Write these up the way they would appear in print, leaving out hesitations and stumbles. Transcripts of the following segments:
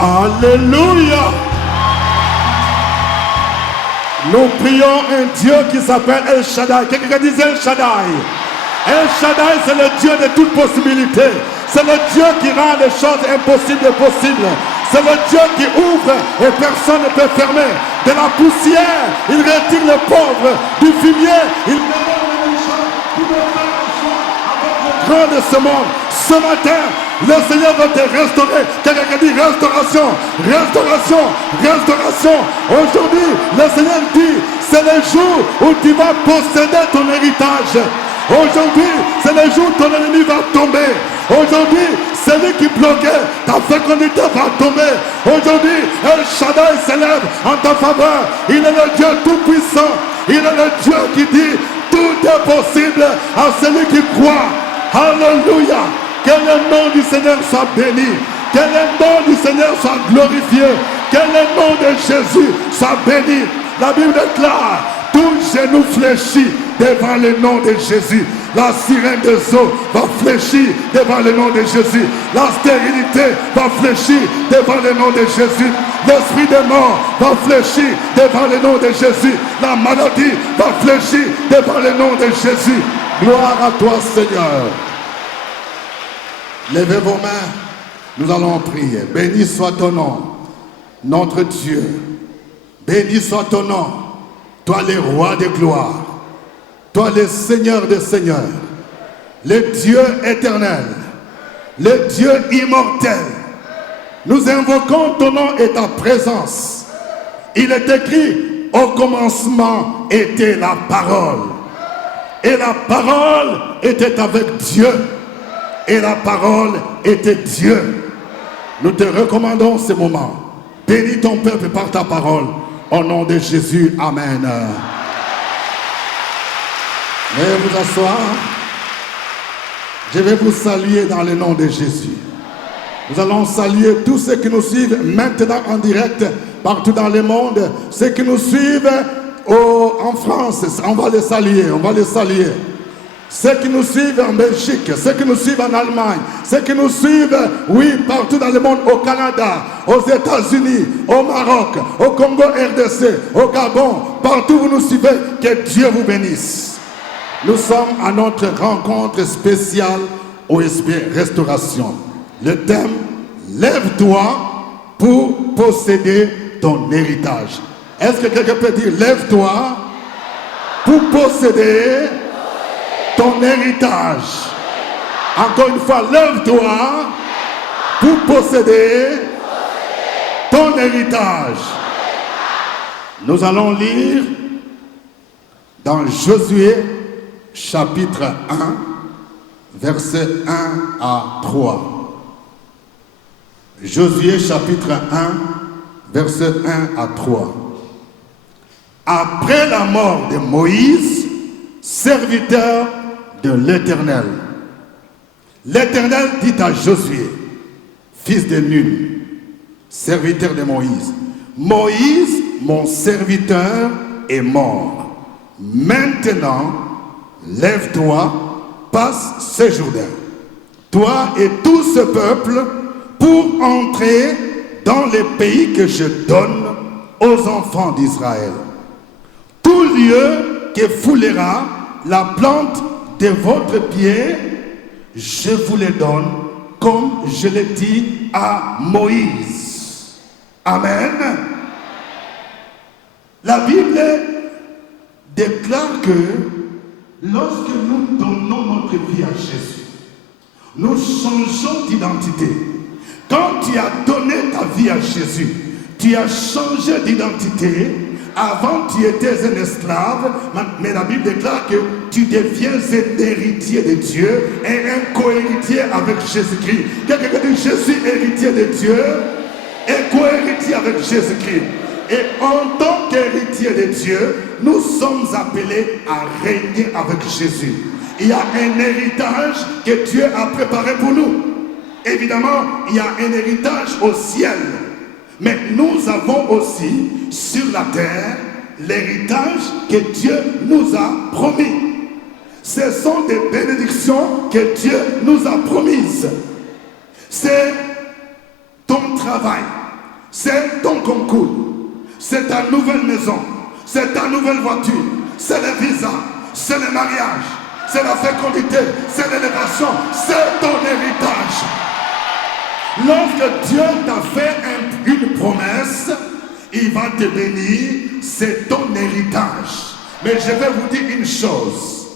Alléluia. Nous prions un Dieu qui s'appelle El Shaddai. Quelqu'un dit El Shaddai. El Shaddai, c'est le Dieu de toute possibilité. C'est le Dieu qui rend les choses impossibles possibles. C'est le Dieu qui ouvre et personne ne peut fermer. De la poussière, il retire le pauvre. Du fumier, il donne les méchants. Il veut faire un choix avec le grand de ce monde. Ce matin, le Seigneur va te restaurer. Quelqu'un dit restauration, restauration, restauration. Aujourd'hui, le Seigneur dit, c'est le jour où tu vas posséder ton héritage. Aujourd'hui, c'est le jour où ton ennemi va tomber. Aujourd'hui, celui qui bloquait ta fécondité va tomber. Aujourd'hui, El Shaddai s'élève en ta faveur. Il est le Dieu tout-puissant. Il est le Dieu qui dit, tout est possible à celui qui croit. Alléluia. Que le nom du Seigneur soit béni. Que le nom du Seigneur soit glorifié. Que le nom de Jésus soit béni. La Bible déclare, tout genou fléchit devant le nom de Jésus. La sirène des eaux va fléchir devant le nom de Jésus. La stérilité va fléchir devant le nom de Jésus. L'esprit de mort va fléchir devant le nom de Jésus. La maladie va fléchir devant le nom de Jésus. Gloire à toi, Seigneur. Levez vos mains, nous allons prier. Béni soit ton nom, notre Dieu. Béni soit ton nom, toi le roi de gloire, toi le Seigneur des seigneurs, le Dieu éternel, le Dieu immortel. Nous invoquons ton nom et ta présence. Il est écrit, au commencement était la parole. Et la parole était avec Dieu. Et la parole était Dieu. Nous te recommandons ce moment. Bénis ton peuple par ta parole. Au nom de Jésus, amen. Veuillez vous asseoir. Je vais vous saluer dans le nom de Jésus. Nous allons saluer tous ceux qui nous suivent maintenant en direct partout dans le monde. Ceux qui nous suivent en France, on va les saluer, on va les saluer. Ceux qui nous suivent en Belgique, ceux qui nous suivent en Allemagne, ceux qui nous suivent, oui, partout dans le monde, au Canada, aux États-Unis, au Maroc, au Congo RDC, au Gabon, partout où vous nous suivez, que Dieu vous bénisse. Nous sommes à notre rencontre spéciale OSB Restauration. Le thème, lève-toi pour posséder ton héritage. Est-ce que quelqu'un peut dire, lève-toi pour posséder ton héritage? Encore une fois, lève-toi pour posséder ton héritage. Nous allons lire dans Josué chapitre 1, versets 1 à 3. Josué chapitre 1, versets 1 à 3. Après la mort de Moïse, serviteur de l'Éternel, l'Éternel dit à Josué, fils de Nun, serviteur de Moïse, Moïse, mon serviteur, est mort. Maintenant, lève-toi, passe ce Jourdain, toi et tout ce peuple, pour entrer dans le pays que je donne aux enfants d'Israël. Tout lieu que foulera la plante de votre pied, je vous le donne, comme je l'ai dit à Moïse. Amen. La Bible déclare que lorsque nous donnons notre vie à Jésus, nous changeons d'identité. Quand tu as donné ta vie à Jésus, tu as changé d'identité. Avant, tu étais un esclave, mais la Bible déclare que tu deviens un héritier de Dieu et un co-héritier avec Jésus-Christ. Quelqu'un dit, je suis héritier de Dieu et co-héritier avec Jésus-Christ. Et en tant qu'héritier de Dieu, nous sommes appelés à régner avec Jésus. Il y a un héritage que Dieu a préparé pour nous. Évidemment, il y a un héritage au ciel. Mais nous avons aussi sur la terre l'héritage que Dieu nous a promis. Ce sont des bénédictions que Dieu nous a promises. C'est ton travail. c'est ton concours, c'est ta nouvelle maison, c'est ta nouvelle voiture, c'est le visa, c'est le mariage, c'est la fécondité, c'est l'élévation, c'est ton héritage. Lorsque Dieu t'a fait une promesse, il va te bénir, c'est ton héritage. Mais je vais vous dire une chose.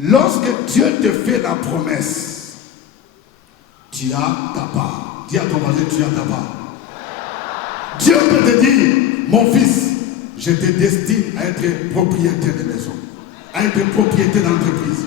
Lorsque Dieu te fait la promesse, tu as ta part. Dis à ton voisin, tu as ta part. Dieu peut te dire, mon fils, je te destine à être propriétaire de maison, à être propriétaire d'entreprise.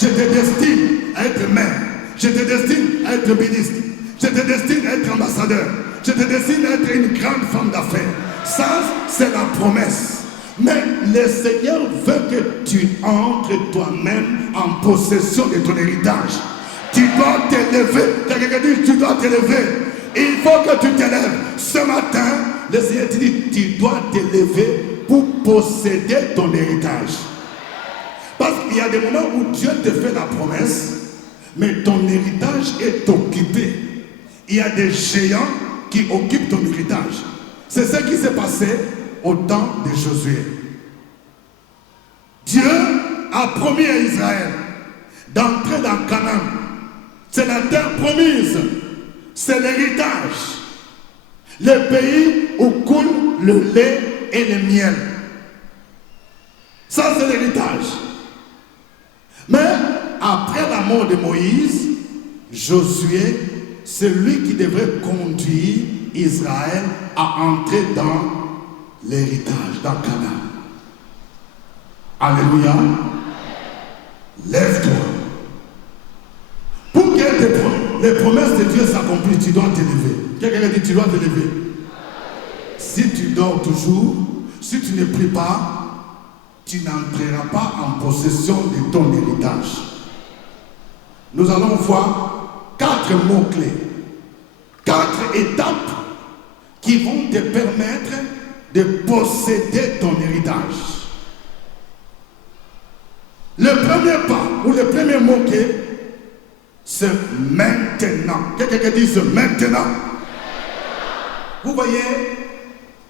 Je te destine à être maire. Je te destine à être ministre. Je te destine à être ambassadeur. Je te destine à être une grande femme d'affaires. Ça, c'est la promesse. Mais le Seigneur veut que tu entres toi-même en possession de ton héritage. Tu dois t'élever. Quelqu'un dit, tu dois t'élever. Il faut que tu t'élèves. Ce matin, le Seigneur te dit, tu dois t'élever pour posséder ton héritage. Parce qu'il y a des moments où Dieu te fait la promesse, mais ton héritage est occupé. Il y a des géants qui occupent ton héritage. C'est ce qui s'est passé au temps de Josué. Dieu a promis à Israël d'entrer dans Canaan. C'est la terre promise. C'est l'héritage. Le pays où coule le lait et le miel. Ça, c'est l'héritage. Mais après la mort de Moïse, Josué, c'est lui qui devrait conduire Israël à entrer dans l'héritage, dans Canaan. Alléluia. Lève-toi. Pour que les promesses de Dieu s'accomplissent, tu dois t'élever. Quelqu'un dit, tu dois t'élever. Si tu dors toujours, si tu ne pries pas, tu n'entreras pas en possession de ton héritage. Nous allons voir 4 mots-clés, 4 étapes qui vont te permettre de posséder ton héritage. Le premier pas, ou le premier mot-clé, c'est maintenant. Quelqu'un dit c'est maintenant. Vous voyez,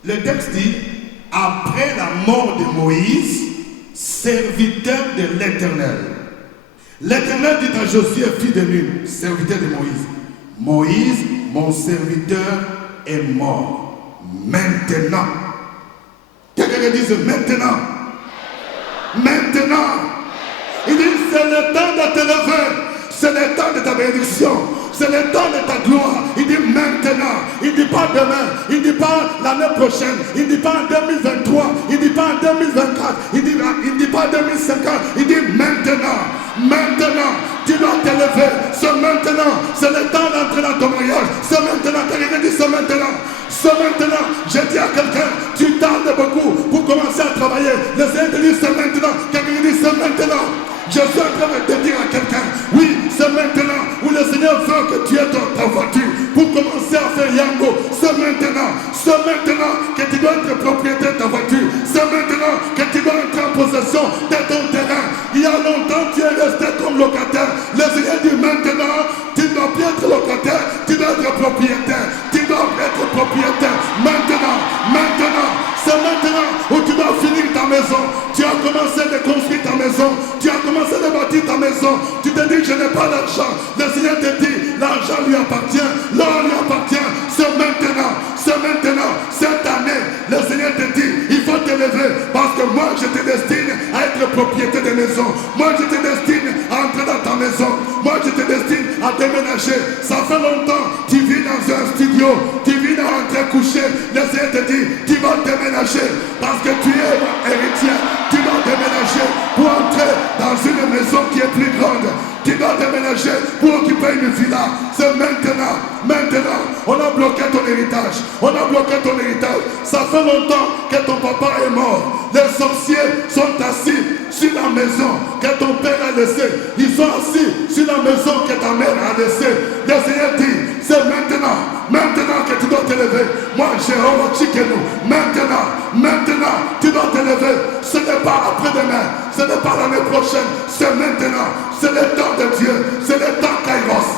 le texte dit, après la mort de Moïse, serviteur de l'Éternel. L'Éternel dit à Josué, fils de Nun, serviteur de Moïse, Moïse, mon serviteur, est mort. Maintenant. Quelqu'un dit maintenant. Maintenant. Il dit, c'est le temps de te lever. C'est le temps de ta bénédiction. C'est le temps de ta gloire. Il dit maintenant. Il ne dit pas demain. Il ne dit pas l'année prochaine. Il ne dit pas en 2023. Il ne dit pas en 2024. Il ne dit pas en 2050. Il dit maintenant. Maintenant. Tu dois t'élever. C'est maintenant. C'est le temps d'entrer dans ton mariage. C'est maintenant. Quelqu'un dit c'est maintenant. C'est maintenant. Je dis à quelqu'un, tu tardes beaucoup pour commencer à travailler. Le Seigneur te dit c'est maintenant. Quelqu'un dit c'est maintenant. Je suis en train de te dire à quelqu'un, oui, c'est maintenant où le Seigneur veut que tu aies ta voiture pour commencer à faire Yango. C'est maintenant que tu dois être propriétaire de ta voiture. C'est maintenant que tu dois entrer en possession de ton terrain. Il y a longtemps, tu es resté comme locataire. Le Seigneur dit maintenant, tu ne dois plus être locataire, tu dois être propriétaire. Tu dois être propriétaire. Maintenant. C'est maintenant où tu dois finir ta maison. Tu as commencé de construire ta maison. Tu as commencé de bâtir ta maison. Tu te dis, je n'ai pas d'argent. Le Seigneur te dit, l'argent lui appartient. L'or lui appartient. C'est maintenant. Cette année, le Seigneur te dit, il faut te lever. Parce que moi, je te destine à être propriétaire de maison. Moi, je te destine à entrer dans ta maison. Moi, je te destine à déménager. Ça fait longtemps. Tu vis dans un studio. Tu vis dans un train couché. Le Seigneur te dit, tu vas déménager. Parce que tu es héritier. Tu dois déménager pour entrer dans une maison qui est plus grande. Tu dois déménager pour occuper une villa. C'est maintenant. On a bloqué ton héritage. Ça fait longtemps que ton papa est mort. Les sorciers sont assis sur la maison que ton père a laissée. Ils sont assis sur la maison que ta mère a laissée. Le Seigneur dit, c'est maintenant que tu dois te lever. Moi, Jéhovah Tchikenu, maintenant, tu dois te lever. Ce n'est pas après-demain, ce n'est pas l'année prochaine, c'est maintenant. C'est le temps de Dieu, c'est le temps Kairos.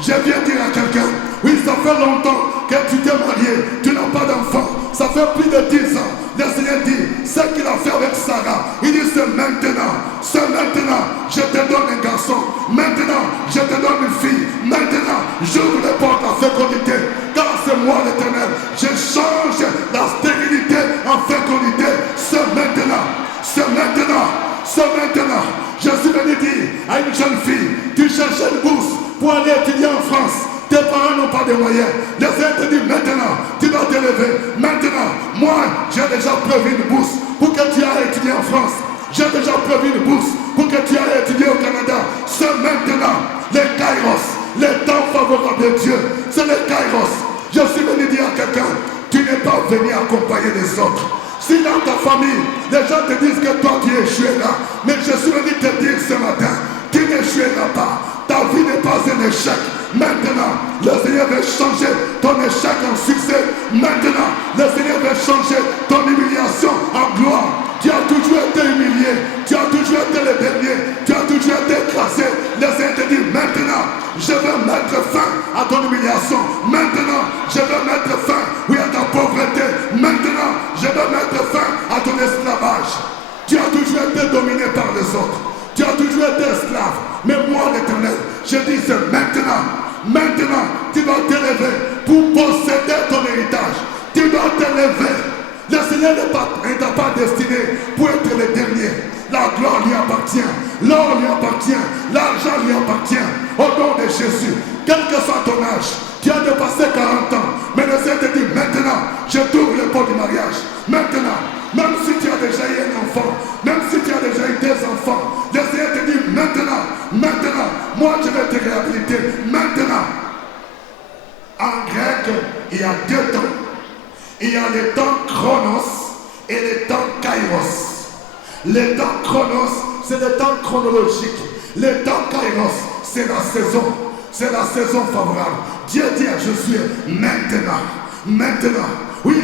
Je viens dire à quelqu'un, Oui, ça fait longtemps que tu t'es marié, tu n'as pas d'enfant. Ça fait plus de 10 ans. Le Seigneur dit, ce qu'il a fait avec Sarah, il dit c'est maintenant. C'est maintenant, je te donne un garçon. Maintenant, je te donne une fille. Maintenant, j'ouvre les portes à fécondité. Car c'est moi l'Éternel. Je change la stérilité en fécondité. C'est maintenant. C'est maintenant. C'est maintenant. Je suis venu dire à une jeune fille, tu cherchais une bourse pour aller étudier en France. Tes parents n'ont pas de moyens. Le Seigneur te dit maintenant, tu dois te lever. Maintenant, moi, j'ai déjà prévu une bourse pour que tu ailles étudier en France. J'ai déjà prévu une bourse pour que tu ailles étudier au Canada. C'est maintenant les Kairos, les temps favorables de Dieu. C'est les Kairos. Je suis venu dire à quelqu'un, tu n'es pas venu accompagner les autres. Si dans ta famille, les gens te disent que toi tu échoueras, mais je suis venu te dire ce matin, tu n'échoueras pas. Ta vie n'est pas un échec. Maintenant, le Seigneur veut changer ton échec en succès. Maintenant, le Seigneur veut changer ton humiliation en gloire. Tu as toujours été humilié. Tu as toujours été le dernier. Tu as toujours été écrasé. Le Seigneur te dit maintenant, je veux mettre fin à ton humiliation. Maintenant, je veux mettre fin, oui, à ta pauvreté. Maintenant, je veux mettre fin à ton esclavage. Tu as toujours été dominé par les autres. Tu as toujours été esclave. Mais moi, l'Éternel, je dis c'est maintenant. Maintenant, tu dois te lever pour posséder ton héritage. Tu dois te lever. Le Seigneur ne t'a pas destiné pour être le dernier. La gloire lui appartient. L'or lui appartient. L'argent lui appartient. Au nom de Jésus, quel que soit ton âge, tu as dépassé 40 ans. Mais le Seigneur te dit maintenant, je t'ouvre les portes du mariage. Maintenant. Même si tu as déjà eu un enfant, même si tu as déjà eu 2 enfants, le Seigneur te dit maintenant, maintenant, moi je vais te réhabiliter, maintenant. En grec, il y a 2 temps. Il y a le temps chronos et le temps kairos. Le temps chronos, c'est le temps chronologique. Le temps kairos, c'est la saison. C'est la saison favorable. Dieu dit à Josué, maintenant, maintenant. Oui,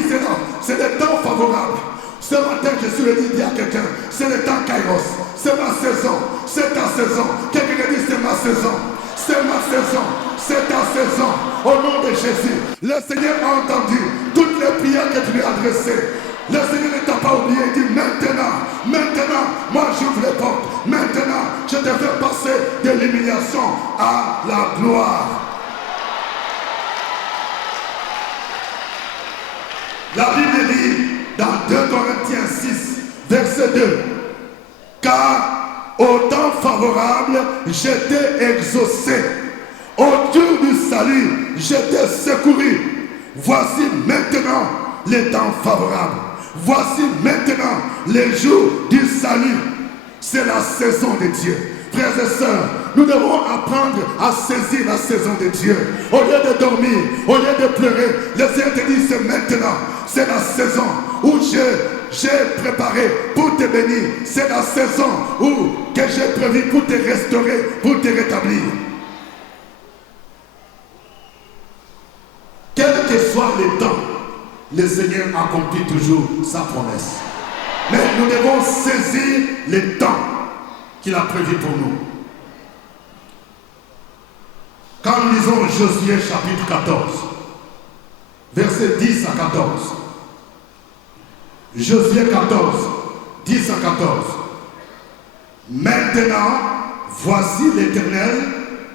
c'est le temps favorable. Ce matin, je suis venu dire à quelqu'un, c'est le temps Kairos, c'est ma saison, c'est ta saison. Quelqu'un dit, c'est ma saison, c'est ma saison, c'est ta saison. Au nom de Jésus, le Seigneur a entendu toutes les prières que tu lui as adressées. Le Seigneur ne t'a pas oublié, il dit maintenant, maintenant, moi j'ouvre les portes. Maintenant, je te fais passer de l'humiliation à la gloire. La Bible dit, dans 2 Corinthiens 6, verset 2, car au temps favorable, j'étais exaucé. Au jour du salut, j'étais secouru. Voici maintenant les temps favorables. Voici maintenant les jours du salut. C'est la saison de Dieu. Frères et sœurs, nous devons apprendre à saisir la saison de Dieu. Au lieu de dormir, au lieu de pleurer, le Seigneur te dit c'est maintenant. C'est la saison où j'ai préparé pour te bénir. C'est la saison que j'ai prévu pour te restaurer, pour te rétablir. Quel que soit le temps, le Seigneur accomplit toujours sa promesse. Mais nous devons saisir le temps qu'il a prévu pour nous. Quand nous lisons Josué chapitre 14, versets 10 à 14. Josué 14, 10 à 14. Maintenant, voici l'Éternel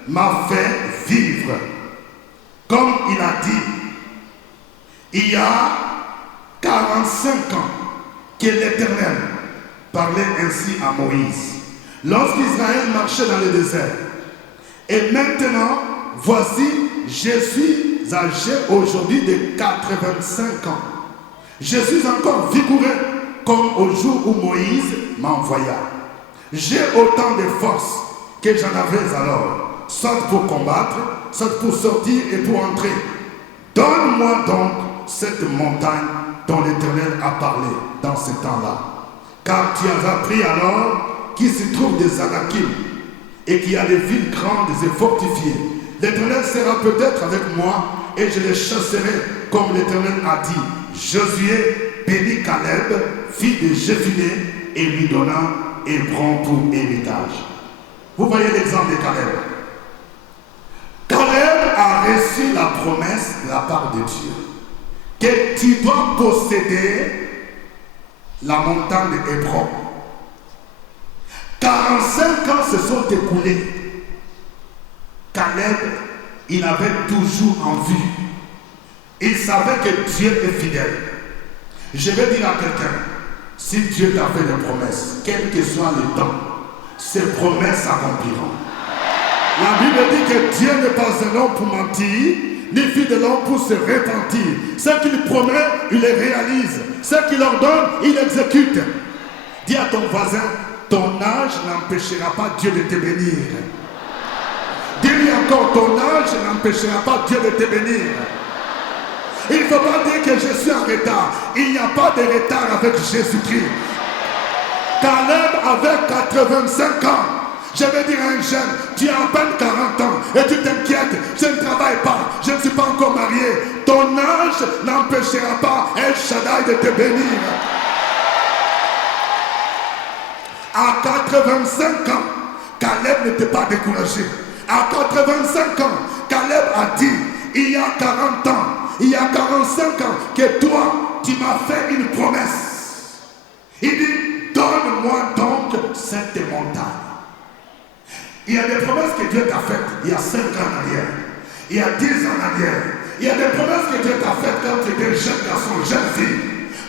m'a fait vivre. Comme il a dit, il y a 45 ans que l'Éternel parlait ainsi à Moïse, lorsqu'Israël marchait dans le désert. Et maintenant, voici, je suis âgé aujourd'hui de 85 ans. Je suis encore vigoureux comme au jour où Moïse m'envoya. J'ai autant de force que j'en avais alors, soit pour combattre, soit pour sortir et pour entrer. Donne-moi donc cette montagne dont l'Éternel a parlé dans ce temps-là. Car tu as appris alors qu'il se trouve des Anakim et qu'il y a des villes grandes et fortifiées. L'Éternel sera peut-être avec moi et je les chasserai comme l'Éternel a dit. Josué bénit Caleb, fils de Jéphuné, et lui donna Hébron pour héritage. Vous voyez l'exemple de Caleb. Caleb a reçu la promesse de la part de Dieu que tu dois posséder la montagne de Hébron. 45 ans se sont écoulés. Caleb, il avait toujours en vue. Il savait que Dieu est fidèle. Je vais dire à quelqu'un, si Dieu t'a fait des promesses, quel que soit le temps, ces promesses s'accompliront. La Bible dit que Dieu n'est pas un homme pour mentir, ni fils de l'homme pour se repentir. Ce qu'il promet, il le réalise. Ce qu'il ordonne, il exécute. Dis à ton voisin, ton âge n'empêchera pas Dieu de te bénir. Dis-lui encore, ton âge n'empêchera pas Dieu de te bénir. Il ne faut pas dire que je suis en retard. Il n'y a pas de retard avec Jésus-Christ. Caleb avait 85 ans. Je vais dire à un jeune, tu as à peine 40 ans et tu t'inquiètes, je ne travaille pas, je ne suis pas encore marié. Ton âge n'empêchera pas El Shaddai de te bénir. À 85 ans, Caleb n'était pas découragé. À 85 ans, Caleb a dit, il y a 40 ans, il y a 45 ans, que toi, tu m'as fait une promesse. Il dit, donne-moi donc cette montagne. Il y a des promesses que Dieu t'a faites il y a 5 ans en arrière, il y a 10 ans en arrière. Il y a des promesses que Dieu t'a faites quand tu étais jeune garçon, jeune fille.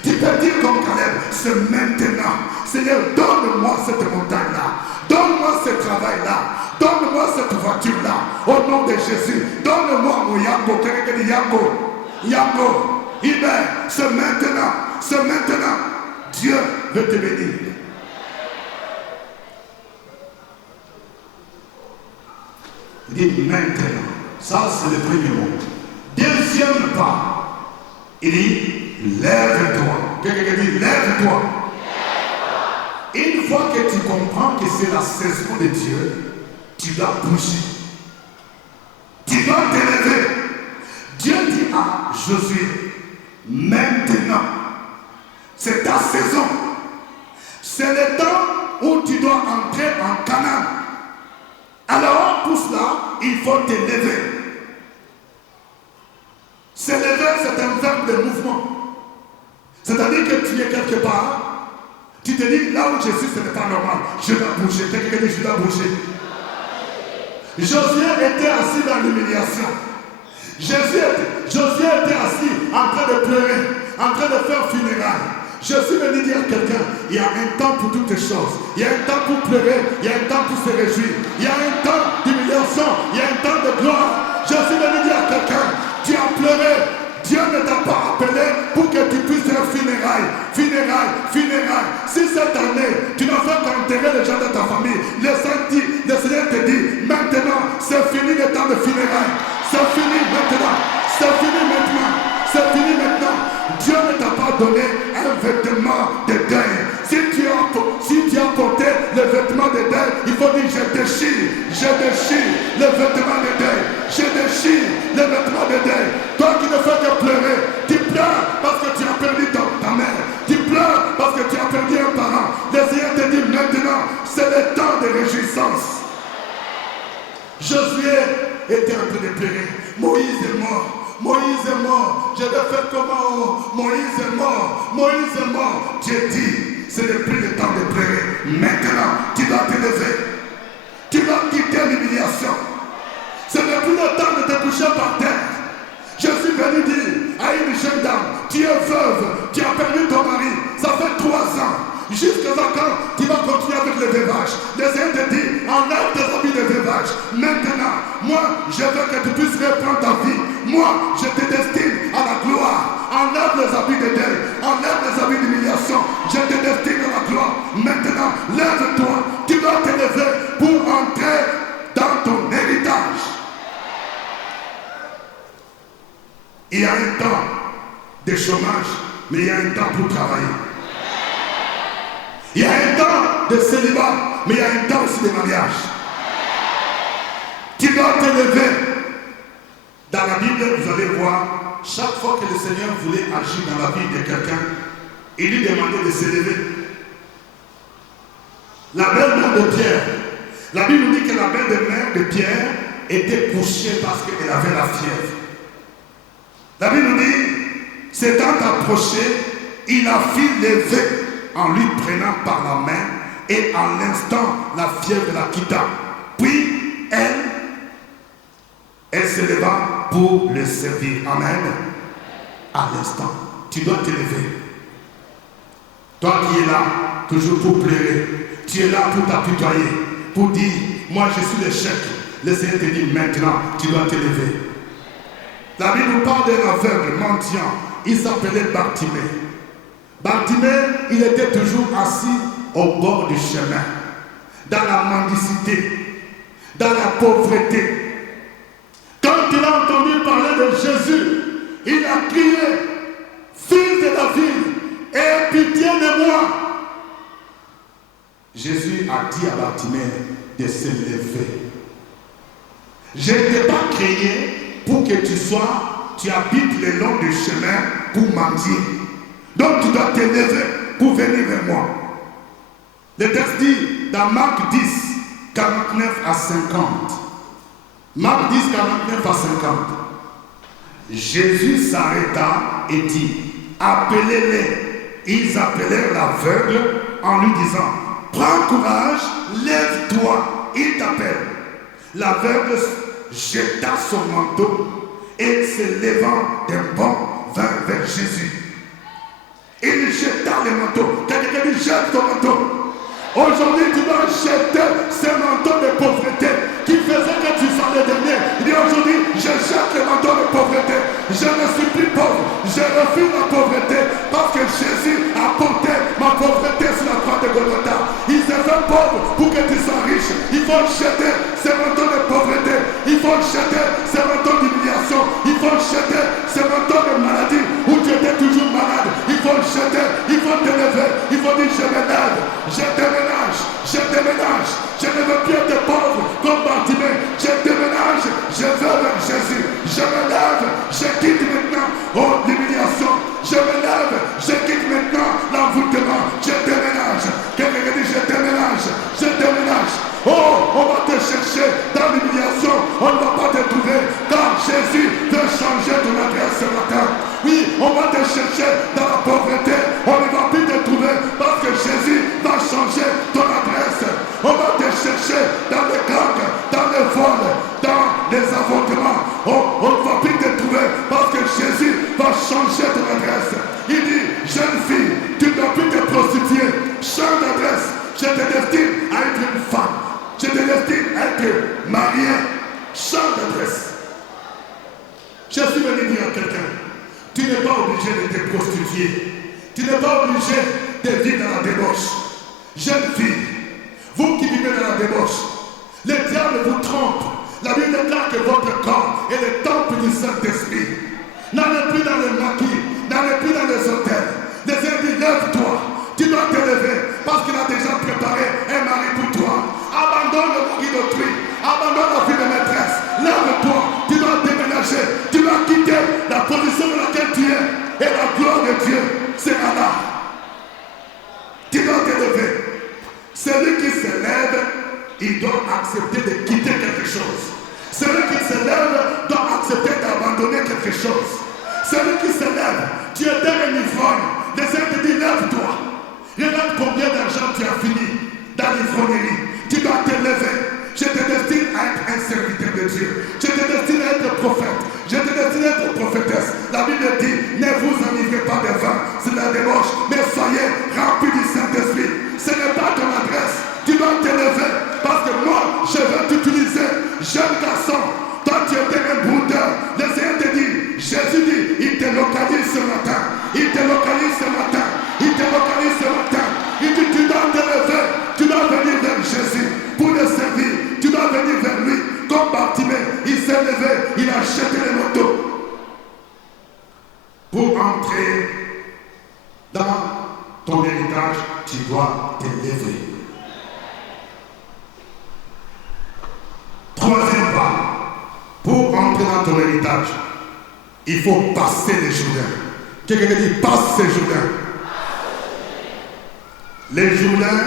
Tu peux dire comme Caleb, c'est maintenant. Seigneur, donne-moi cette montagne-là. Donne-moi ce travail-là. Donne-moi cette voiture-là. Au nom de Jésus. Donne-moi mon Yango. Quelqu'un dit Yango. Yango. Iber. C'est maintenant. C'est maintenant. Dieu veut te bénir. Il dit maintenant. Ça, c'est le premier mot. Deuxième pas. Il dit lève-toi. Quelqu'un dit lève-toi. Une fois que tu comprends que c'est la saison de Dieu, tu dois bouger. Tu dois t'élever. Dieu dit à Josué, maintenant, c'est ta saison. C'est le temps où tu dois entrer en Canaan. Alors, pour cela, il faut t'élever. S'élever, c'est un verbe de mouvement. C'est-à-dire que tu es quelque part, tu te dis, là où je suis, ce n'est pas normal. Je dois bouger. Quelqu'un dit, je dois bouger. Josué était assis dans l'humiliation. Josué était assis en train de pleurer, en train de faire funérailles. Je suis venu dire à quelqu'un, il y a un temps pour toutes les choses. Il y a un temps pour pleurer, il y a un temps pour se réjouir. Il y a un temps d'humiliation, il y a un temps de gloire. Je suis venu dire à quelqu'un, tu as pleuré. Dieu ne t'a pas appelé pour que tu puisses faire funérailles. Si cette année, tu n'as fait qu'enterrer les gens de ta famille, le Seigneur te dit, maintenant, c'est fini le temps de funérailles. C'est fini maintenant. C'est fini maintenant. C'est fini maintenant. Dieu ne t'a pas donné un vêtement de deuil. Si tu as porté le vêtement de deuil, il faut dire je déchire le vêtement de deuil. Je déchire le vêtement de deuil. Toi qui ne fais que pleurer, tu pleures parce que tu as perdu ta mère. Tu pleures parce que tu as perdu un parent. Le Seigneur te dit maintenant, c'est le temps de réjouissance. Josué était en train de pleurer. Moïse est mort. Moïse est mort. Je vais faire comment? Moïse est mort. Dieu dit, ce n'est plus le temps de pleurer. Maintenant, tu dois t'élever. Tu dois quitter l'humiliation. Ce n'est plus le temps de te coucher par terre. Je suis venu dire à une jeune dame, tu es veuve, tu as perdu ton mari, ça fait 3 ans. Jusqu'à quand tu vas continuer avec le veuvage. Le Seigneur te dit, enlève tes habits de veuvage. Maintenant, moi, je veux que tu puisses reprendre ta vie. Moi, je te destine à la gloire. Enlève les habits de deuil. Enlève les habits d'humiliation. Je te destine à la gloire. Maintenant, lève-toi. Tu dois t'élever pour entrer dans ton héritage. Il y a un temps de chômage, mais il y a un temps pour travailler. Il y a un temps de célibat, mais il y a un temps aussi de mariage. Tu dois t'élever. Dans la Bible, vous allez voir, chaque fois que le Seigneur voulait agir dans la vie de quelqu'un, il lui demandait de s'élever. La belle-mère de Pierre, la Bible dit que la belle-mère de Pierre était couchée parce qu'elle avait la fièvre. La Bible nous dit, s'étant approché, il la fit lever en lui prenant par la main et à l'instant la fièvre la quitta. Puis elle se leva pour le servir. Amen. À l'instant, tu dois te lever. Toi qui es là, toujours pour pleurer, tu es là pour t'apitoyer, pour dire, moi je suis l'échec. Le Seigneur te dit maintenant, tu dois te lever. La Bible nous parle d'un aveugle mendiant. Il s'appelait Bartimée. Bartimée, il était toujours assis au bord du chemin, dans la mendicité, dans la pauvreté. Quand il a entendu parler de Jésus, il a crié, Fils de David, aie pitié de moi. Jésus a dit à Bartimée de se lever. Je ne t'ai pas créé pour que tu habites le long du chemin pour mendier. Donc tu dois te lever pour venir vers moi. Le texte dit dans Marc 10, 49 à 50. Marc 10, 49 à 50. Jésus s'arrêta et dit, appelez-les. Ils appelèrent l'aveugle en lui disant, prends courage, lève-toi, il t'appelle. L'aveugle jeta son manteau et se levant d'un bond vint vers Jésus. Il jeta le manteau. Quelqu'un dit jette ton manteau. Aujourd'hui tu dois jeter ce manteau de pauvreté qui faisait que tu sois le dernier. Il dit aujourd'hui je jette le manteau de pauvreté. Je ne suis plus pauvre. Je refuse la pauvreté parce que Jésus a porté ma pauvreté sur la croix de Golgotha. Il s'est fait pauvre pour que tu sois riche. Il faut jeter ce manteau de pauvreté. Il faut jeter ce manteau d'humiliation. Il faut jeter ce manteau de maladie où tu étais toujours malade. Il faut jeter, il faut te lever. Il faut dire je me lève, je déménage, je déménage. Je ne veux plus être pauvre comme Bartimée. Je déménage, je veux vers Jésus. Je me lève, je quitte maintenant l'humiliation. Je me lève, je quitte maintenant l'envoûtement. Je déménage. Quelqu'un dit je déménage, je déménage. Oh, on va te chercher dans l'humiliation. On ne va pas te trouver car Jésus veut changer ton adresse ce matin. Oui, on va te chercher dans la pauvreté. On ne va plus te trouver parce que Jésus va changer ton adresse. On va te chercher dans les gangs, dans les vols, dans les avortements. On ne va plus te trouver parce que Jésus va changer ton adresse. Il dit, jeune fille, tu ne dois plus te prostituer. Change d'adresse. Je te destine à être une femme. Je te destine à être mariée. Change d'adresse. Je suis venu dire à quelqu'un, tu n'es pas obligé de te prostituer. Tu n'es pas obligé de vivre dans la débauche. Jeune fille, vous qui vivez dans la débauche, le diable vous trompe. La Bible déclare que votre corps est le temple du Saint-Esprit. N'allez plus dans les maquis, n'allez plus dans les hôtels. Les uns disent, lève-toi. Tu dois te lever parce qu'il a déjà préparé un mari pour toi. Abandonne le mari d'autrui. Abandonne la vie de maîtresse. Lève-toi. Tu dois déménager. Tu dois quitter la position dans laquelle tu es. Et la gloire de Dieu sera là. Tu dois te lever. Celui qui se lève, il doit accepter de quitter quelque chose. Celui qui se lève doit accepter d'abandonner quelque chose. Celui qui se lève, tu étais un ivrogne. Les uns te disent, lève-toi. Regarde combien d'argent tu as fini dans l'ivrognerie. Tu dois te lever. Je te destine à être un serviteur de Dieu. Je te destine à être prophète. Je te destine à être prophétesse. La Bible dit, ne vous enivrez pas de vin, c'est la débauche, mais soyez remplis du Saint-Esprit. Ce n'est pas ton adresse. Tu dois te lever parce que moi, je veux t'utiliser. Jeune garçon, toi tu étais un broudeur. Le Seigneur te dit, Jésus dit, il te localise ce matin. Il te localise ce matin. Il te localise ce matin. Il dit, tu dois te lever. Tu dois venir vers Jésus pour le servir. Tu dois venir vers lui. Comme Bartimée, il s'est levé. Il a jeté les motos. Pour entrer dans ton héritage, tu dois te lever. Troisième pas. Pour entrer dans ton héritage, il faut passer les Jourdains. Quelqu'un dit, passe ces Jourdains. Les Jourdains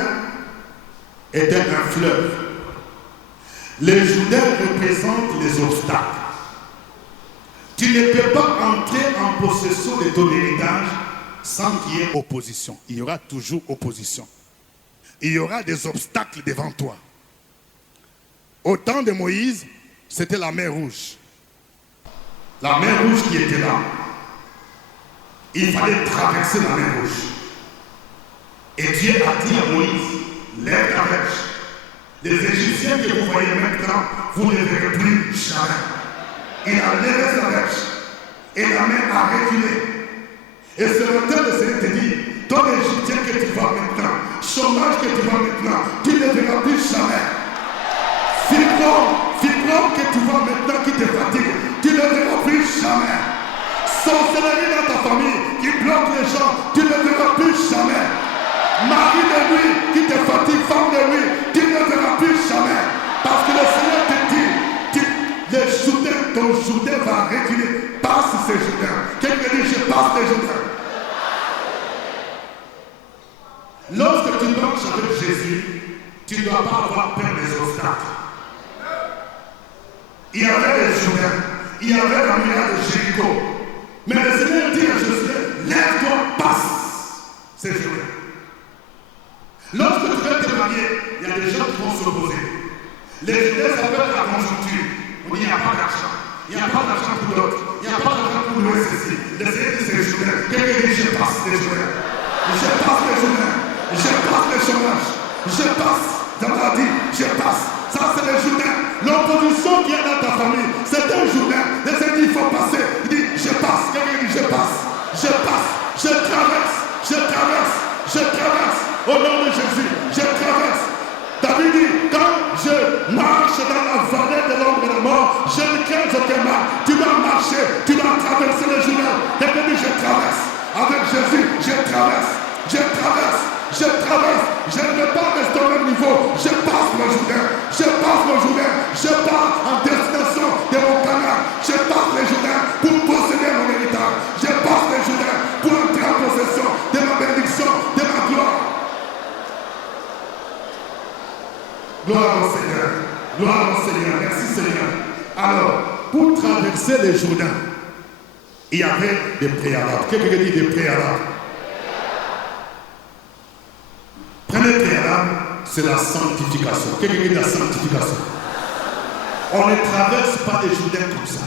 étaient un fleuve. Les Jourdains représentent les obstacles. Tu ne peux pas entrer en possession de ton héritage sans qu'il y ait opposition. Il y aura toujours opposition. Il y aura des obstacles devant toi. Au temps de Moïse, c'était la mer Rouge. La mer Rouge qui était là. Il fallait traverser la mer Rouge. Et Dieu a dit à Moïse, lève ta mèche. Les Égyptiens que vous voyez maintenant, vous ne les verrez plus jamais. Il a levé sa mèche. Et la mer a reculé. Et ce matin, le Seigneur te dit, ton Égyptien que tu vois maintenant, chômage que tu vois maintenant, tu ne verras plus jamais. Fibrome que tu vois maintenant qui te fatigue, tu ne verras plus jamais. Sorcellerie dans ta famille qui bloque les gens, tu ne verras plus jamais. Mari de nuit qui te fatigue, femme de nuit, tu ne verras plus jamais. Parce que le Seigneur te dit, ton Jourdain va reculer. Passe ces Jourdains. Quelqu'un dit, je passe les Jourdains. Lorsque tu marches avec Jésus, tu ne dois pas avoir peur des obstacles. Il y avait les Jourdains, il y avait la muraille de Jéricho. Mais le Seigneur dit à Josué, lève-toi, passe ces Jourdains. Lorsque tu veux te marier, il y a des gens qui vont s'opposer. Les Jourdains s'appellent la conjoncture. On dit, il n'y a pas d'argent. Il n'y a pas d'argent pour l'autre. Il n'y a pas d'argent pour l'OSSI. Le Seigneur dit, c'est les Jourdains. Quelqu'un dit, je passe les Jourdains. Je passe les Jourdains. Je passe les chômages. Je passe la maladie. Je passe. Ça, c'est les Jourdains. L'opposition qui est dans ta famille, c'est un Jourdain. Le Seigneur dit, il faut passer. Il dit, je passe. Quelqu'un dit, je passe. Je passe. Je traverse. Je traverse. Je traverse. Au nom de Jésus, je traverse. David dit, quand je marche dans la vallée de l'ombre de la mort, je ne crains aucun mal. Tu dois marcher, tu dois traverser les Jourdains. Quelqu'un dit, je traverse. Avec Jésus, je traverse. Je traverse. Je traverse. Je ne vais pas rester au même niveau. Je passe le Jourdain. Je passe le Jourdain. Je pars en destination de mon canal. Je passe les Jourdains pour posséder mon héritage. Je passe les Jourdains pour entrer en possession de ma bénédiction, de ma gloire. Gloire au Seigneur. Gloire au Seigneur. Merci Seigneur. Alors, pour traverser les Jourdains, il y avait des préalables. Quelqu'un dit des préalables. Premier préalable, c'est la sanctification. Quelqu'un dit la sanctification. On ne traverse pas les Jourdains comme ça.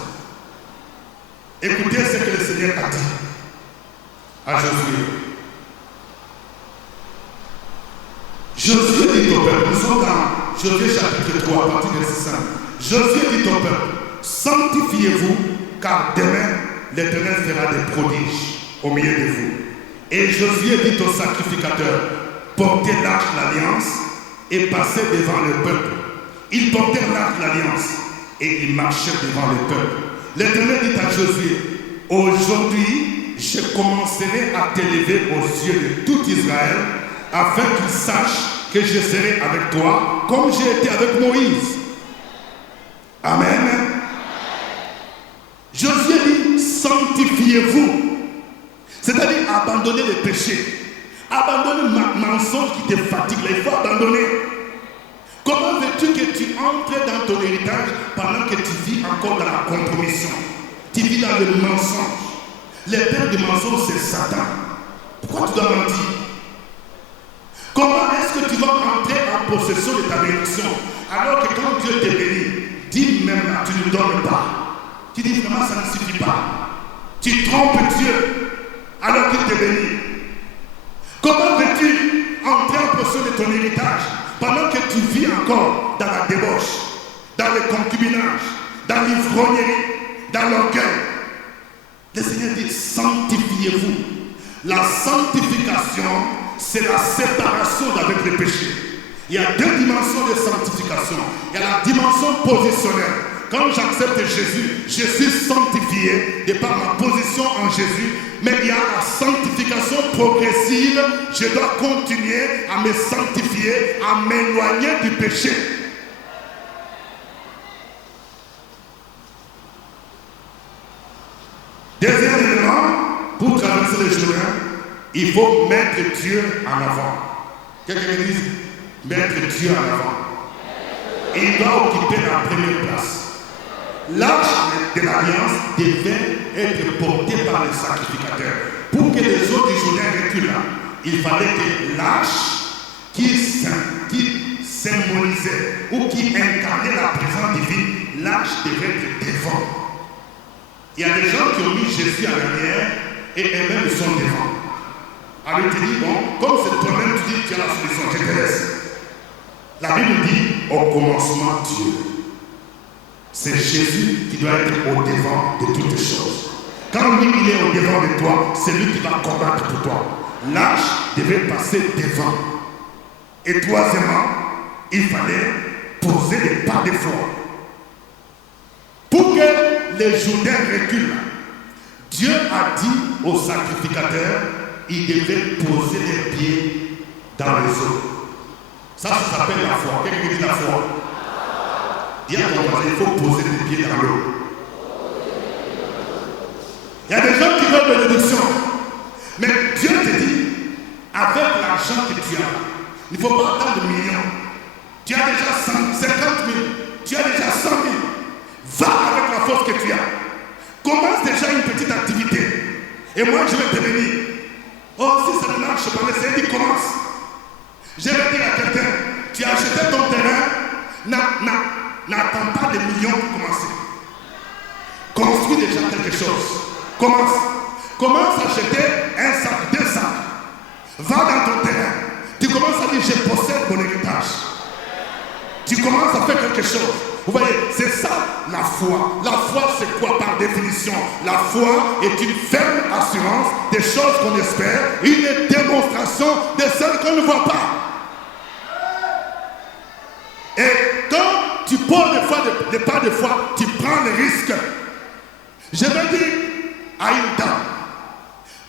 Écoutez ce que le Seigneur a dit à Josué. Josué dit au peuple, nous sommes dans Josué chapitre 3, à partir de 6. Josué dit au peuple, sanctifiez-vous, car demain l'Éternel fera des prodiges au milieu de vous. Et Josué dit aux sacrificateurs, portez l'arche de l'alliance et passez devant le peuple. Ils portèrent l'arche de l'alliance et ils marchèrent devant le peuple. L'Éternel dit à Josué, aujourd'hui je commencerai à t'élever aux yeux de tout Israël, afin qu'ils sachent que je serai avec toi comme j'ai été avec Moïse. Amen. Josué dit, sanctifiez-vous. C'est-à-dire abandonner les péchés. Abandonner le mensonge qui te fatigue. Il faut abandonner. Comment veux-tu que tu entres dans ton héritage pendant que tu vis encore dans la compromission? Tu vis dans le mensonge. Le père du mensonge, c'est Satan. Pourquoi tu dois mentir? Comment est-ce que tu vas entrer en possession de ta bénédiction alors que quand Dieu te bénit, dis même là, tu ne donnes pas. Tu dis vraiment ça ne suffit pas. Tu trompes Dieu alors qu'il te bénit. Comment veux-tu entrer en possession de ton héritage pendant que tu vis encore dans la débauche, dans le concubinage, dans l'ivrognerie, dans l'orgueil? Le Seigneur dit, sanctifiez-vous. La sanctification, c'est la séparation d'avec les péchés. Il y a deux dimensions de sanctification. Il y a la dimension positionnelle. Quand j'accepte Jésus, je suis sanctifié de par ma position en Jésus. Mais il y a la sanctification progressive. Je dois continuer à me sanctifier, à m'éloigner du péché. Deuxième élément, pour traverser les Jourdains, il faut mettre Dieu en avant. Quelqu'un dit, mettre Dieu en avant. et il doit occuper la première place. L'arche de l'alliance devait être portée par les sacrificateurs. Pour que les eaux du Jourdain reculent, il fallait que l'arche qui symbolisait ou qui incarnait la présence divine, l'arche devait être devant. Il y a des gens qui ont mis Jésus à l'arrière et eux-mêmes sont devant. Alors il te dit, bon, comme c'est toi-même, tu dis, tu as la solution, je te laisse. La Bible dit, au commencement, Dieu. C'est Jésus qui doit être au devant de toutes choses. Quand lui, il est au devant de toi, c'est lui qui va combattre pour toi. L'arche devait passer devant. Et troisièmement, il fallait poser des pas de foi. Pour que les Jourdains reculent, Dieu a dit aux sacrificateurs, il devait poser les pieds dans les eaux. Ça s'appelle la foi. Quelqu'un dit la foi. Dis à ton voisin, il faut poser les pieds dans l'eau. Il y a des gens qui veulent bénédiction. Mais Dieu te dit, avec l'argent que tu as, il ne faut pas attendre de millions. Tu as déjà 50 000, tu as déjà 100 000. Va avec la force que tu as. Commence déjà une petite activité. Et moi, je vais te bénir. Oh, si ça ne marche pas, laissez dire commence. Je vais dire à quelqu'un, tu as acheté ton terrain, n'attends pas des millions pour commencer. Construis déjà quelque chose. Commence. Commence à acheter un sac, 2 sacs. Va dans ton terrain. Tu commences à dire, je possède mon héritage. Tu commences à faire quelque chose. Vous voyez, c'est ça la foi. La foi, c'est quoi par définition? La foi est une ferme assurance des choses qu'on espère, une démonstration de celles qu'on ne voit pas. Et quand tu poses des pas de foi, tu prends le risque. Je vais dire à une dame,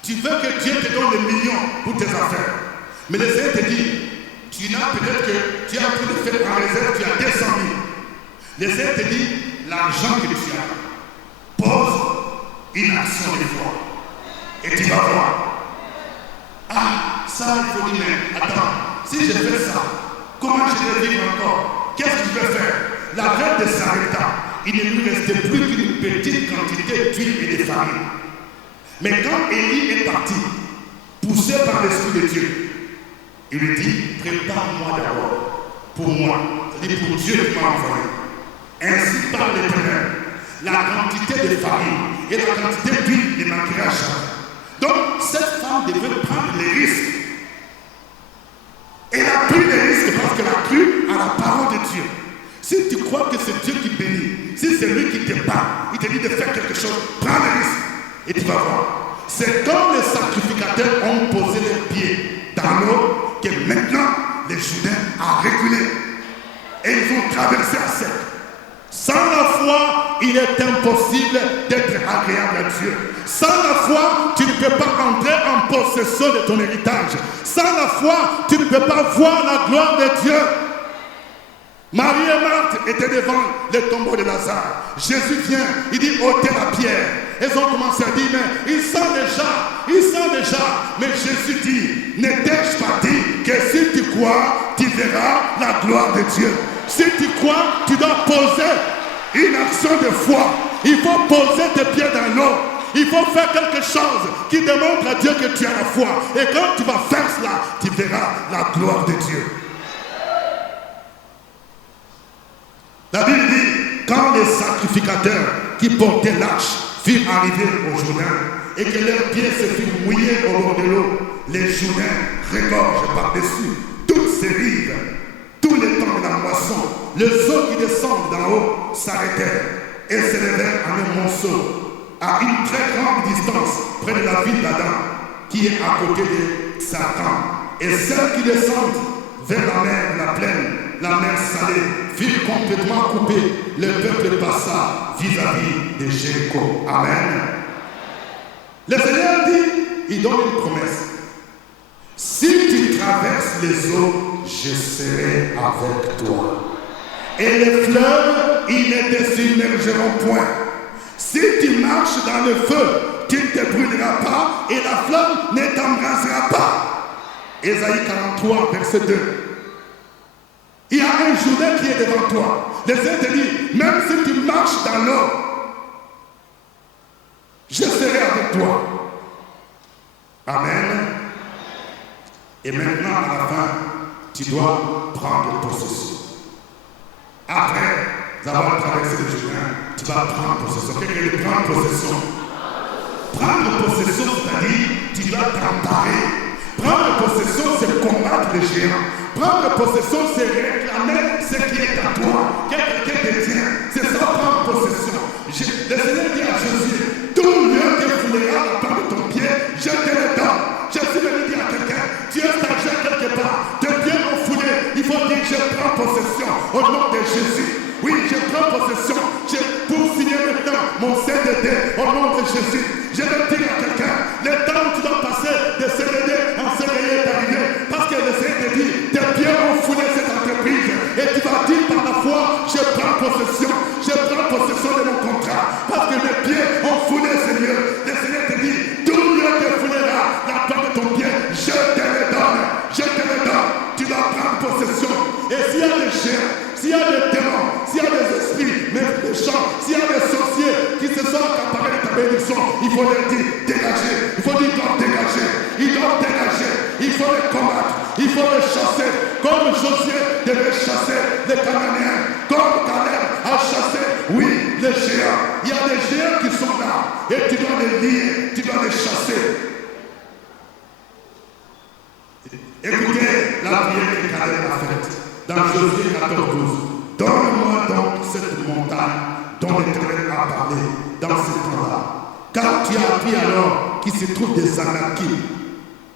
tu veux que Dieu te donne des millions pour tes affaires. Mais le Seigneur te dit, tu n'as peut-être que tu as tout de fait en réserve, tu as 200 000. Le Seigneur te dit, l'argent que tu as, pose une action de foi. Et tu vas voir. Ah, ça, il faut dire, mais attends, si je fais ça, comment je vais vivre encore? Qu'est-ce que je vais faire? La reine de Sarepta, il ne lui restait plus qu'une petite quantité d'huile et de farine. Mais quand Élie est parti, poussé par l'Esprit de Dieu, il lui dit, prépare-moi d'abord pour moi, c'est-à-dire pour Dieu qui m'a envoyé. Ainsi parle l'Éternel, la quantité de farine et la quantité d'huile ne manquera jamais. Donc cette femme devait prendre les risques. Elle a pris les risques parce qu'elle a cru à la parole de Dieu. Si tu crois que c'est Dieu qui bénit, si c'est lui qui te bat, il te dit de faire quelque chose, prends les risques et tu vas voir. C'est quand les sacrificateurs ont posé les pieds dans l'eau que maintenant les Jourdains ont reculé et ils ont traversé à sec. Sans la foi, il est impossible d'être agréable à Dieu. Sans la foi, tu ne peux pas entrer en possession de ton héritage. Sans la foi, tu ne peux pas voir la gloire de Dieu. Marie et Marthe étaient devant le tombeau de Lazare. Jésus vient, il dit ôtez la pierre. Ils ont commencé à dire, mais il sent déjà. Mais Jésus dit, n'ai-je pas dit que si tu crois, tu verras la gloire de Dieu. Si tu crois, tu dois poser une action de foi. Il faut poser tes pieds dans l'eau. Il faut faire quelque chose qui démontre à Dieu que tu as la foi. Et quand tu vas faire cela, tu verras la gloire de Dieu. La Bible dit, quand les sacrificateurs qui portaient l'arche furent arrivés au Jourdain et que leurs pieds se furent mouillés au bord de l'eau, les Jourdains regorgent par-dessus toutes ces rives. Tous les temps de la moisson, les eaux qui descendent d'en haut s'arrêtèrent et s'élevèrent en un monceau à une très grande distance près de la ville d'Adam qui est à côté de Satan. Et celles qui descendent vers la mer, la plaine, la mer salée, furent complètement coupées. Le peuple passa vis-à-vis de Jéricho. Amen. Le Seigneur dit, il donne une promesse. Si tu traverses les eaux, je serai avec toi. Et les fleuves, ils ne te submergeront point. Si tu marches dans le feu, tu ne te brûleras pas et la flamme ne t'embrasera pas. Ésaïe 43, verset 2. Il y a un Jourdain qui est devant toi. Le Seigneur te dit, même si tu marches dans l'eau, je serai avec toi. Amen. Et maintenant, à la fin, tu dois prendre possession. Après avoir traversé le Jourdain, tu vas prendre possession. Quelqu'un dit prendre possession. Prendre possession, c'est-à-dire, tu dois t'emparer. Prendre possession, c'est combattre les géants. Prendre possession, c'est réclamer ce qui est à toi. Quelqu'un te tient. C'est ça, prendre possession. Le Seigneur dit à Jésus, tout lieu que foulera la part de ton pied, je te le donne. Jésus venu dire à quelqu'un, tu es stagiaire quelque part, tes pieds ont foulé, il faut dire je prends possession au nom de Jésus. Oui, je prends possession. Pour signer maintenant mon CDD au nom de Jésus. Je vais dire à quelqu'un, le temps où tu dois passer de CDD en CDI est arrivé. Parce que le Seigneur te dit, tes pieds ont foulé cette entreprise. Et tu vas dire par la foi, je prends possession. Je prends possession de mon contrat. Parce que mes pieds ont foulé, Seigneur. Le Seigneur te dit, tout lieu que foulera la part de ton pied, je te le donne. Je te le donne. Tu dois prendre possession. Et s'il y a des chiens, s'il y a des démons, s'il y a des esprits méchants, s'il y a des sorciers qui se sont accaparés de ta bénédiction, il faut les dire dégager. Il faut dire ils doivent dégager. Ils doivent dégager. Il faut les combattre. Il faut les chasser. Comme Josué devait chasser les Cananéens. Comme Caleb a chassé, oui, les géants. Il y a des géants qui sont là. Et tu dois les lier. Tu dois les chasser. Écoutez la prière que Caleb a faite. Dans Josué 14:12, donne-moi donc cette montagne dont l'Éternel a parlé dans ce temps-là. Car tu as appris alors qu'il se trouve des Anakim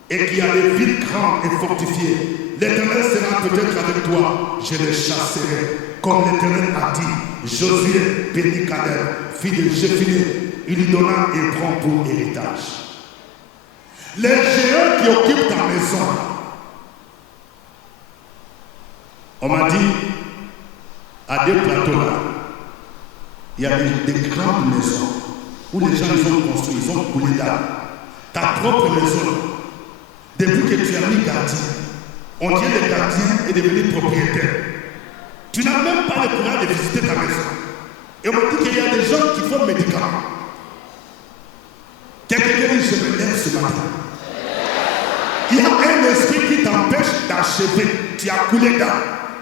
et qu'il y a des villes grandes et fortifiées. L'Éternel sera peut-être avec toi, je les chasserai. Comme l'Éternel a dit, Josué bénit Caleb, fils de Jéphunnée, il lui donna Hébron pour héritage. Les géants qui occupent ta maison, on m'a dit, à des plateaux là, il y a des grandes maisons où les gens ils ont construit, ils ont coulé d'âme. Ta propre maison, depuis que tu as mis gardien, on dit le gardien est devenu propriétaire. Tu n'as même pas le courage de visiter ta maison. Et on m'a dit qu'il y a des gens qui font médicaments. Quelqu'un dit, je me lève ce matin. Il y a un esprit qui t'empêche d'achever. Tu as coulé d'âme.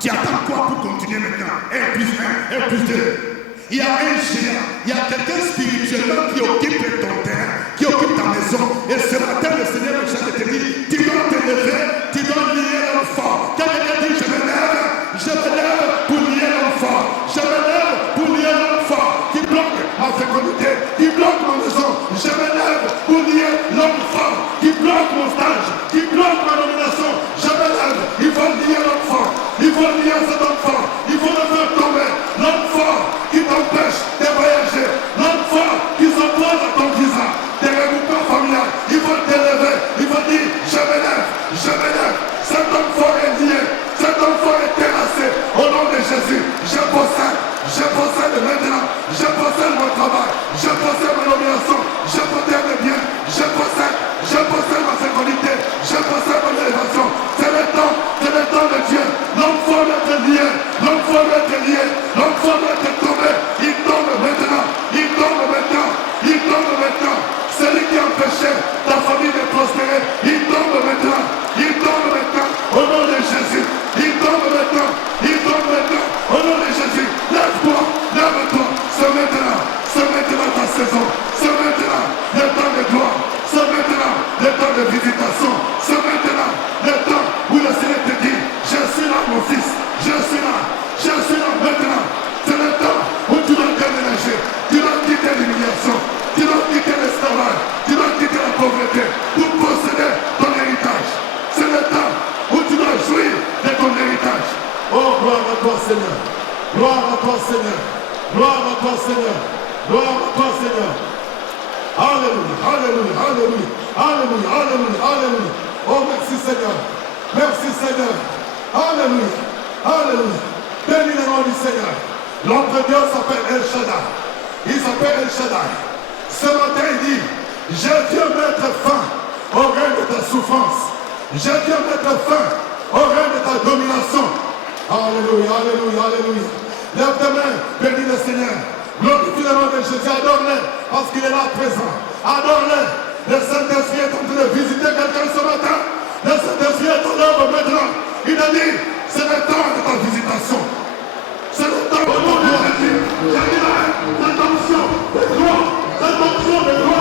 Tu attends quoi pour continuer maintenant? 1 plus 1, 1 plus 2. Il y a un géant, il y a quelqu'un spirituellement qui occupe ton terrain, qui occupe ta maison. Et ce matin, le Seigneur te dit, tu dois te lever, tu dois lier l'homme fort. Quelqu'un dit, je me lève pour lier l'homme fort. Je me lève pour lier l'homme fort qui bloque ma fécondité, qui bloque ma maison. Je me lève pour lier l'homme fort qui bloque mon stage, qui bloque ma nomination. Je me lève, il faut lier l'homme fort. Il faut lier cet homme fort. Il faut le faire tomber. L'homme fort qui t'empêche de voyager. L'homme fort qui s'oppose à ton visa. Des regroupements familiales. Il faut te lever. Il faut dire, je me lève. Je me lève. Cet homme fort est lié. Cet homme fort est terrassé. Au nom de Jésus, je possède. Je possède maintenant. Je possède mon travail. Je possède ma nomination. Je possède mes biens. Je possède ma fécondité. Je possède mon élévation. C'est le temps de Dieu. L'homme fort doit être lié. L'homme fort doit être lié. L'homme fort doit être tombé. Il tombe maintenant. Il tombe maintenant. Il tombe maintenant. Celui qui empêchait ta famille de prospérer, il tombe maintenant. Il tombe maintenant. Au nom de Jésus. Il tombe maintenant. Il tombe maintenant. Au nom de Jésus. Lève-toi. Lève-toi. C'est maintenant. C'est maintenant ta saison. C'est maintenant le temps de gloire. C'est maintenant le temps de visitation. C'est maintenant le temps où le Seigneur te dit, je suis là mon fils. Je suis là. Je suis là maintenant. C'est le temps où tu dois déménager. Tu dois quitter l'humiliation. Tu dois quitter l'esclavage. Tu dois quitter la pauvreté pour posséder ton héritage. C'est le temps où tu dois jouir de ton héritage. Oh, gloire à toi, Seigneur. Gloire à toi, Seigneur. Gloire à toi, Seigneur. Gloire à toi, Seigneur. Alléluia, alléluia, alléluia, alléluia, alléluia, alléluia. Oh, merci, Seigneur. Merci, Seigneur. Alléluia, alléluia. Bénis le nom du Seigneur. Notre Dieu s'appelle El Shaddai. Il s'appelle El Shaddai. Ce matin, il dit, je viens mettre fin au règne de ta souffrance. Je viens mettre fin au règne de ta domination. Alléluia, alléluia, alléluia. Lève tes mains, bénis le Seigneur. Glorifie le nom de Jésus, adore-le, parce qu'il est là présent. Adore-le. Le Saint-Esprit est en train de visiter quelqu'un ce matin. Le Saint-Esprit est en œuvre maintenant. Il a dit, c'est le temps de ta visitation. C'est le temps de ton Jésus. J'ai dit là, cette onction de gloire, cette onction de gloire.